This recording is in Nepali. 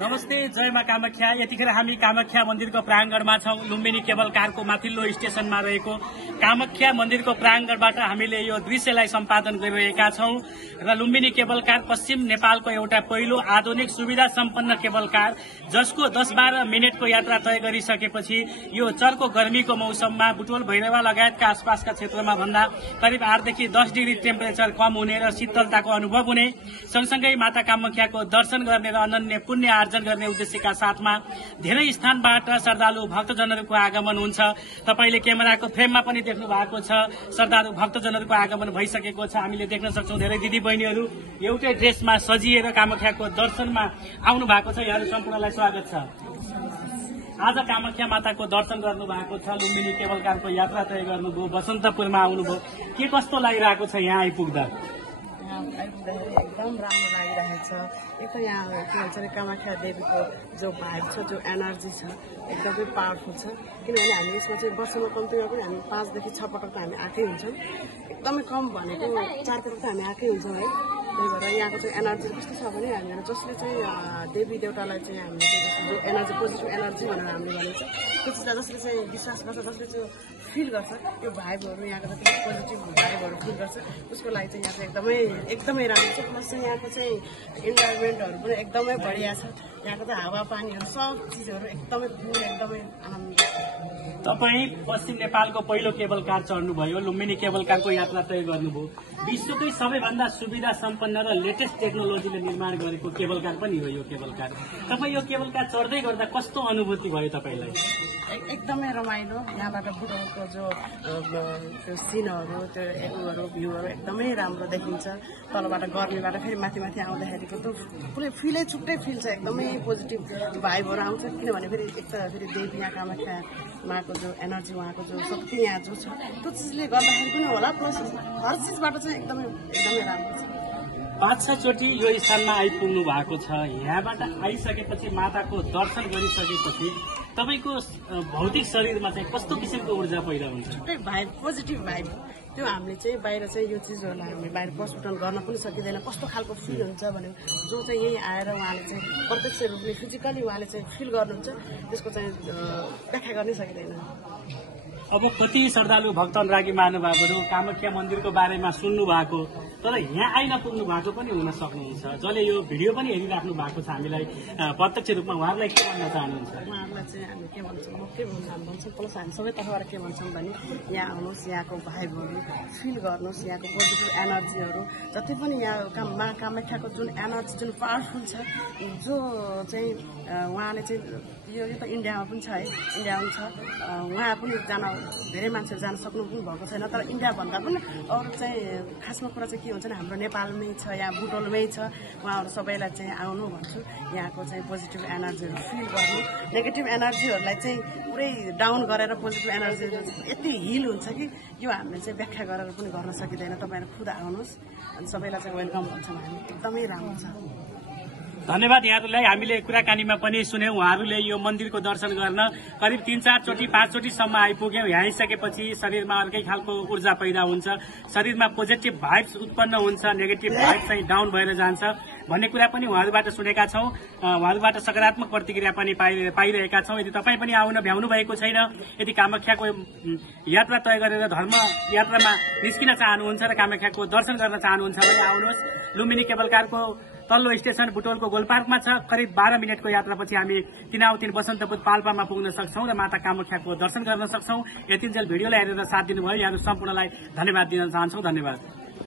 नमस्ते, जय मा कामाख्या। यतिखेर हामी कामाख्या मन्दिरको प्राङ्गणमा छौं। लुम्बिनी केबल कारको माथिल्लो स्टेशनमा रहेको कामाख्या मन्दिरको प्राङ्गणबाट हामीले यो दृश्यलाई सम्पादन गरिरहेका छौं र लुम्बिनी केबल कार पश्चिम नेपालको एउटा पहिलो आधुनिक सुविधा सम्पन्न केबल कार, जसको 10-12 मिनेटको यात्रा तय गरिसकेपछि यो चर्को गर्मीको मौसममा बुटवल भैरवा लगायतका आसपासका क्षेत्रमा भन्दा करिब 8 देखि 10 डिग्री टेम्परेचर कम हुने र शीतलताको अनुभव हुने, सँगसँगै माता कामाख्याको दर्शन गर्ने र अनन्य पुण्य आर्जन गर्ने उद्देश्यका साथमा धेरै स्थानबाट श्रद्धालु भक्तजनहरूको आगमन हुन्छ। तपाईले क्यामेराको फ्रेममा पनि देख्नु भएको छ, श्रद्धालु भक्तजनहरूको आगमन भइसकेको छ। हामीले देख्न सक्छौं धेरै दिदी बहिनीहरू एउटै ड्रेसमा सजिएर कामाख्याको दर्शनमा आउनु भएको छ। यहाँहरू सम्पूर्णलाई स्वागत छ। आज कामाख्या माताको दर्शन गर्नु भएको छ, लुम्बिनी केबल कारको यात्रा तय गर्नुभयो, बसन्तपुरमा आउनुभयो, के कस्तो लागिरहेको छ यहाँ आइपुग्दा? एकदम राम्रो लागिरहेछ। एक त यहाँ के भन्छ अरे कामाख्या देवीको जो भाइब छ, जो एनर्जी छ, एकदमै पावरफुल छ। किनभने हामी यसमा चाहिँ वर्षमा कम्तीमा पनि हामी 5 देखि 6 पटक त हामी आएकै हुन्छौँ। एकदमै कम भनेको 4 पटक त हामी आएकै हुन्छौँ है। त्यही भएर यहाँको चाहिँ एनर्जी कस्तो छ भने हामीहरू जसले चाहिँ देवी देवतालाई चाहिँ हामीले जो एनर्जी, पोजिटिभ एनर्जी भनेर हामीले भनिन्छ, त्यो चिजलाई जसले चाहिँ विश्वास गर्छ, जसले चाहिँ फिल गर्छ, यो भाइबहरू यहाँको जति पोजिटिभ भाइबहरू फिल गर्छ, उसको लागि चाहिँ यहाँ चाहिँ एकदमै राम्रो छ। प्लस चाहिँ यहाँको चाहिँ इन्भाइरोमेन्टहरू पनि एकदमै बढिया छ। यहाँको चाहिँ हावापानीहरू सब चिजहरू एकदमै कुल, एकदमै आनन्द। तपाईँ पश्चिम नेपालको पहिलो केबल कार चढ्नुभयो, लुम्बिनी केबल कारको यात्रा तय गर्नुभयो। विश्वकै सबैभन्दा सुविधा सम्पन्न र लेटेस्ट टेक्नोलोजीले निर्माण गरेको केबल कार पनि हो यो केबल कार। तपाईँ यो केबल कार चढ्दै गर्दा कस्तो अनुभूति भयो तपाईँलाई? एकदमै रमाइलो। यहाँबाट बुटवलको जो त्यो सिनहरू, त्यो एडुहरू, भ्यूहरू एकदमै राम्रो देखिन्छ। तलबाट गर्मीबाट फेरि माथि आउँदाखेरिको त्यो पुरै फिलै छुट्टै फिल छ, एकदमै पोजिटिभ भाइबहरू आउँछ। किनभने फेरि एक त फेरि देवी यहाँ कामाख्या माको जो एनर्जी, उहाँको जो शक्ति यहाँ जो छ, त्यो चिजले गर्दाखेरि पनि होला। प्लस हर चिजबाट चाहिँ एकदमै राम्रो छ। 5-6 चोटि यो स्थानमा आइपुग्नु भएको छ। यहाँबाट आइसकेपछि माताको दर्शन गरिसकेपछि तपाईँको भौतिक शरीरमा चाहिँ कस्तो किसिमको ऊर्जा पैदा हुन्छ? छुट्टै भाइब, पोजिटिभ भाइब। त्यो हामीले चाहिँ बाहिर चाहिँ यो चिजहरूलाई हामी बाहिर प्रस्फुटन गर्न पनि सकिँदैन। कस्तो खालको फिल हुन्छ भने जो चाहिँ यही आएर उहाँले चाहिँ प्रत्यक्ष रूपले फिजिकली उहाँले चाहिँ फिल गर्नुहुन्छ, त्यसको चाहिँ व्याख्या गर्नै सकिँदैन। अब कति श्रद्धालु भक्त अनुरागी महानुभावहरू कामाख्या मन्दिरको बारेमा सुन्नु भएको तर यहाँ आइ नपुग्नु भएको पनि हुन सक्नुहुन्छ, जसले यो भिडियो पनि हेरिराख्नु भएको छ हामीलाई प्रत्यक्ष रूपमा, उहाँहरूलाई के भन्न चाहनुहुन्छ? उहाँहरूलाई चाहिँ हामी के भन्छौँ, भन्छौँ प्लस हामी सबै तर्फबाट के भन्छौँ भने यहाँ आउनुहोस्, यहाँको भाइबहरू फिल गर्नुहोस्, यहाँको पोजिटिभ एनर्जीहरू जति पनि यहाँ मा कामाख्याको जुन एनर्जी, जुन पावरफुल छ, जो चाहिँ उहाँले चाहिँ यो त इन्डियामा पनि छ है, इन्डियामा पनि छ। उहाँ पनि धेरै मान्छेहरू जान सक्नु पनि भएको छैन। तर इन्डिया भन्दा पनि अरू चाहिँ खासमा कुरा चाहिँ के हुन्छ भने हाम्रो नेपालमै छ, यहाँ बुटवलमै छ। उहाँहरू सबैलाई चाहिँ आउनु भन्छु, यहाँको चाहिँ पोजिटिभ एनर्जीहरू फिल गर्नु। नेगेटिभ एनर्जीहरूलाई चाहिँ पुरै डाउन गरेर पोजिटिभ एनर्जीहरू यति हिल हुन्छ कि यो हामीले चाहिँ व्याख्या गरेर पनि गर्न सकिँदैन। तपाईँहरू खुद आउनुहोस् अनि सबैलाई चाहिँ वेलकम भन्छौँ हामी। एकदमै राम्रो छ। धन्यवाद यहाँहरूलाई। हामीले कुराकानीमा पनि सुन्यौं, उहाँहरूले यो मन्दिरको दर्शन गर्न करिब 3-4 चोटि 5 चोटिसम्म आइपुग्यौं। यहाँ आइसकेपछि शरीरमा अर्कै खालको ऊर्जा पैदा हुन्छ, शरीरमा पोजिटिभ भाइब्स उत्पन्न हुन्छ, नेगेटिभ भाइब्स चाहिँ डाउन भएर जान्छ भन्ने कुरा पनि उहाँहरूबाट सुनेका छौं। उहाँहरूबाट सकारात्मक प्रतिक्रिया पनि पाइरहेका छौं। यदि तपाईँ पनि आउन भ्याउनु भएको छैन, यदि कामाख्याको यात्रा तय गरेर धर्म यात्रामा निस्किन चाहनुहुन्छ र कामाख्याको दर्शन गर्न चाहनुहुन्छ भने आउनुहोस्। लुम्बिनी केबल कारको तल्लो स्टेशन बुटवलको गोलपार्कमा छ। करिब 12 मिनटको यात्रापछि हामी तिनाउतिन बसन्तपुर पाल्पामा पुग्न सक्छौं र माता कामाख्याको दर्शन गर्न सक्छौं। यतिन्जेल भिडियोलाई हेरेर साथ दिनुभयो यहाँहरू सम्पूर्णलाई धन्यवाद दिन चाहन्छौं। धन्यवाद।